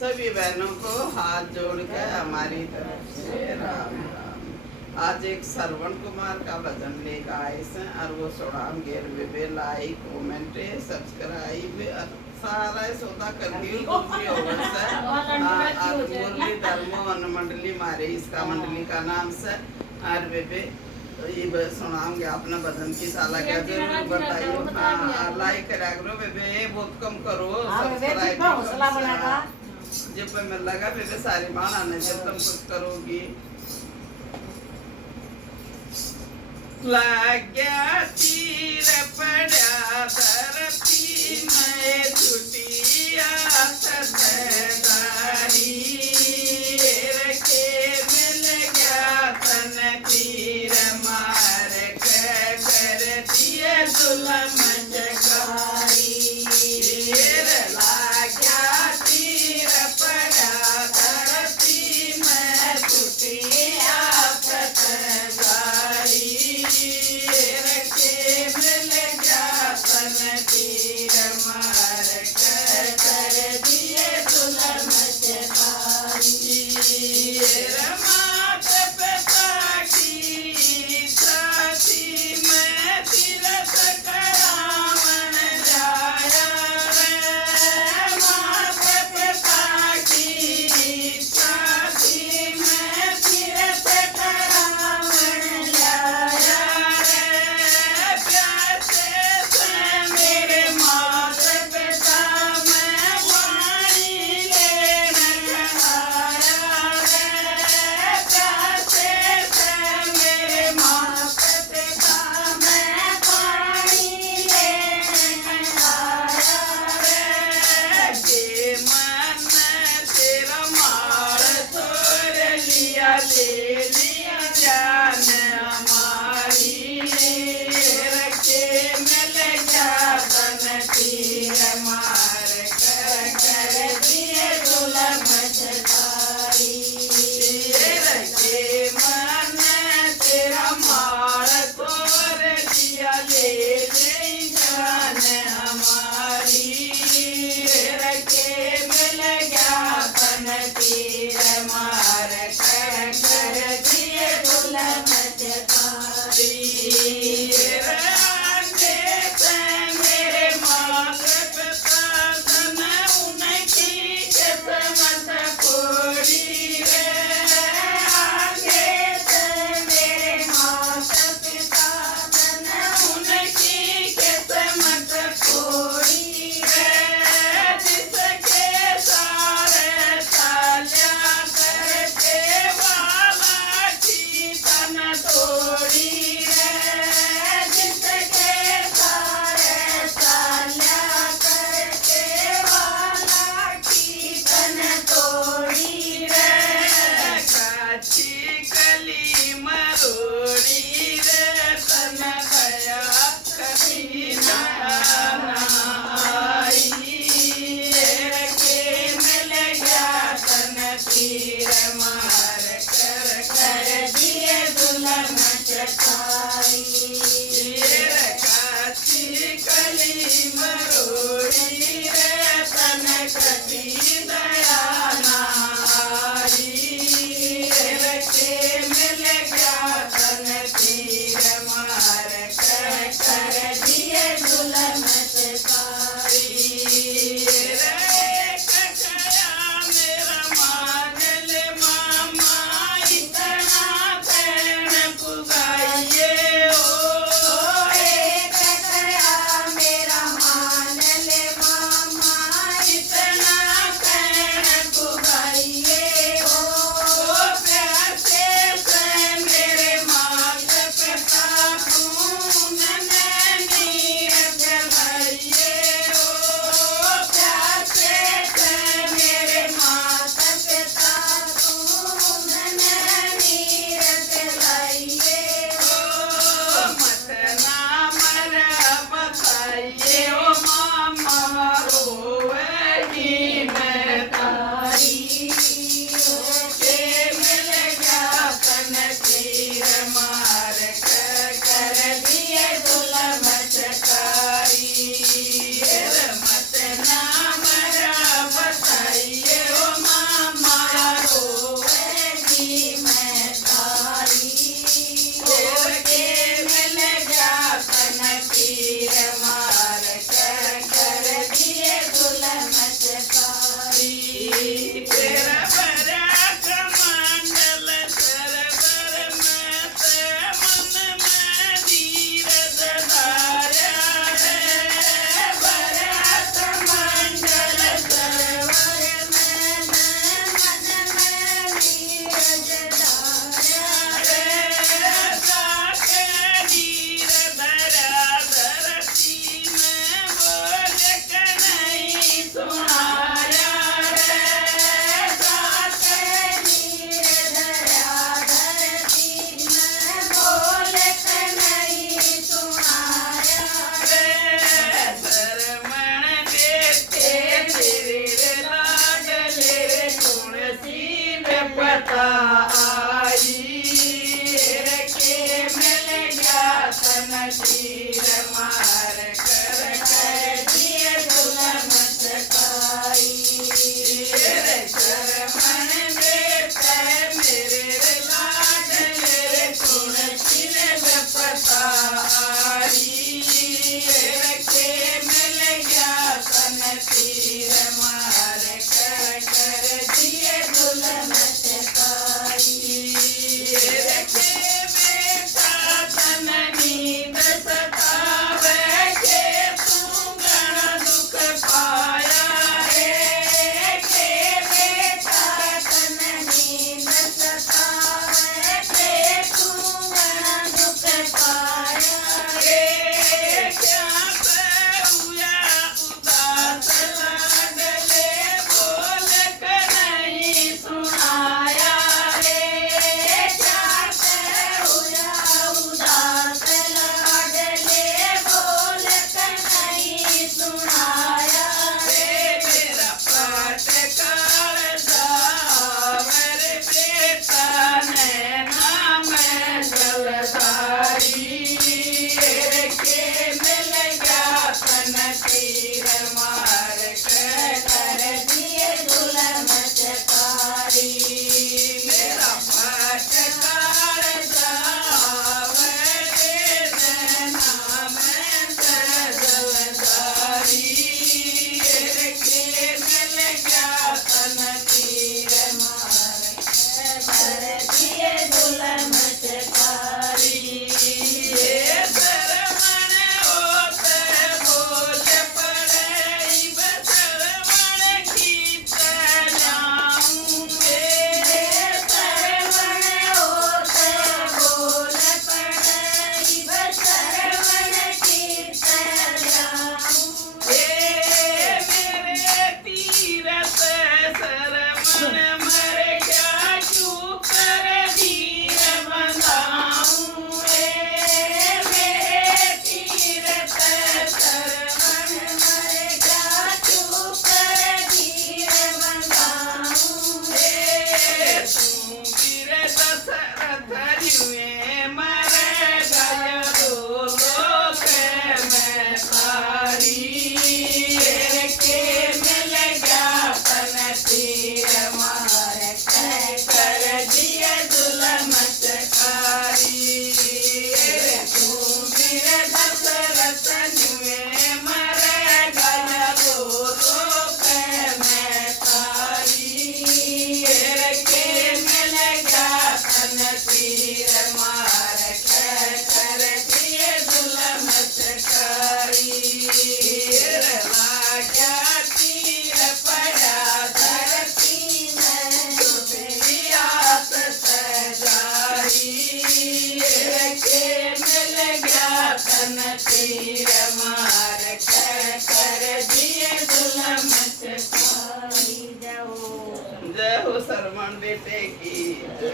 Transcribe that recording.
सभी बहनों को हाथ जोड़ के हमारी तरफ से राम राम। आज एक श्रवण कुमार का भजन लेकर आए हैं और वो सुनाम गेर वे लाइक कमेंट सब्सक्राइब सारा सौदा करती हूँ मुरली धर्मो मंडली मारे इसका मंडली का नाम से और बेबे तो ये सुनाऊंगे अपना भजन की साला क्या जरूर बताइयो। हाँ लाइक करा करो बेबे बहुत कम करो सब्सक्राइब जब मैं लगा बेबे सारी मान आने जब तुम कुछ करोगी लाग्या तीर पड़ा धरती में छुटिया सदारी के मिल गया तन तीर मार कर दिए जुलम जगारी लाग्या तीर पड़ा धरती में छुटिया सदारी के मिल गया तन तीर मार कर दिए जुलम जगारी मात पिता की छाती में तिलक करावन जाया रे मात पिता की छाती में तिलक करावन जाया रे प्यासे से मेरे मात पिता में वाणी लेने आया रे प्यासे से मेरे मात पिता में वाणी लेने आया रे जे मन तेरा मार तोड़ लिया ले लिया जान हमारी रखे मिल गया तन तीर मार कर दिए जुलम जगारी रखे मन तेरा मार तोड़ लिया ले ले जान हमारी रखे मिल गया तन तीर मार कर दिए जुलम जगारी मेरे मात पिता तन उनकी किस्मत कोड़ी रे आगे से मेरे मात पिता तन उनकी किस्मत कोड़ी रे जिसके सारे साल्या करके वाला की तन तोड़ी रे जिसके सारे साल्या करके वाला की तन तोड़ी रे काची कली मरोड़ी रे तन दया कभी ना आई के मिल गया तन तीर मार कर दिए जुलम जगारी काची कली मरोड़ी रे तन कभी दया ना आई के मिल गया तन तीर मार कर दिए जुलम जगारी रे कछया मेरा मान ले मामा इतना प्रेम पुगाइए ओ एक कछया मेरा मान ले मामा इतना प्रेम विपता आई के मिल गया तन तीर मार कर दिए दुल्हन चकाई रे शर्मन बेटे मेरे लाडले कुण चिर विपता आई के मिल गया तन तीर मार कर दिए दुल्हन चकाई रे के बेटा तन नींद सतावे के सूंघण दुख पाया रे के बेटा तन नींद सतावे के सूंघण दुख पाया रे क्या हुआ उदास लाडले बोल कर नहीं सुनाया रे क्या हुआ उदास लाडले बोल कर नहीं सुनाया रे मेरा पाट कालजा मेरे बेटा नैना में जलधारी रे के मिल गया तन तीर मार कर दिए दुल्हन चकारी मेरा पाट कालजा मेरे नैना में जलधारी रे के मिल गया तन तीर मार कर दिए दुल्हन चकारी शर्मन होते बोल पड़े शर्मन खींच जाऊं शर्मन होते बोल पड़े शर्मन खींच जाऊं मेरे तीरथ शर्मन मर गया क्यों कर धीर बंधाऊं मेरे तीरथ शर्मन मर गया क्यों कर धीर बंधाऊं तू वीर दशरथ हुए मर गया दो लोक में सारी के मिल गया तन तीर मार कर दिए दुल्हन चकारी तू वीर दशरथ हुए मर गया दो लोक में सारी के मिल गया तन तीर मार कर दिए दुल्हन चकारी क्या तीर पड़ा धरती में आस सजाई के मिल गया तन तीर मार कर दिए दुल्हन चकारी जय हो शर्मन बेटे की जय।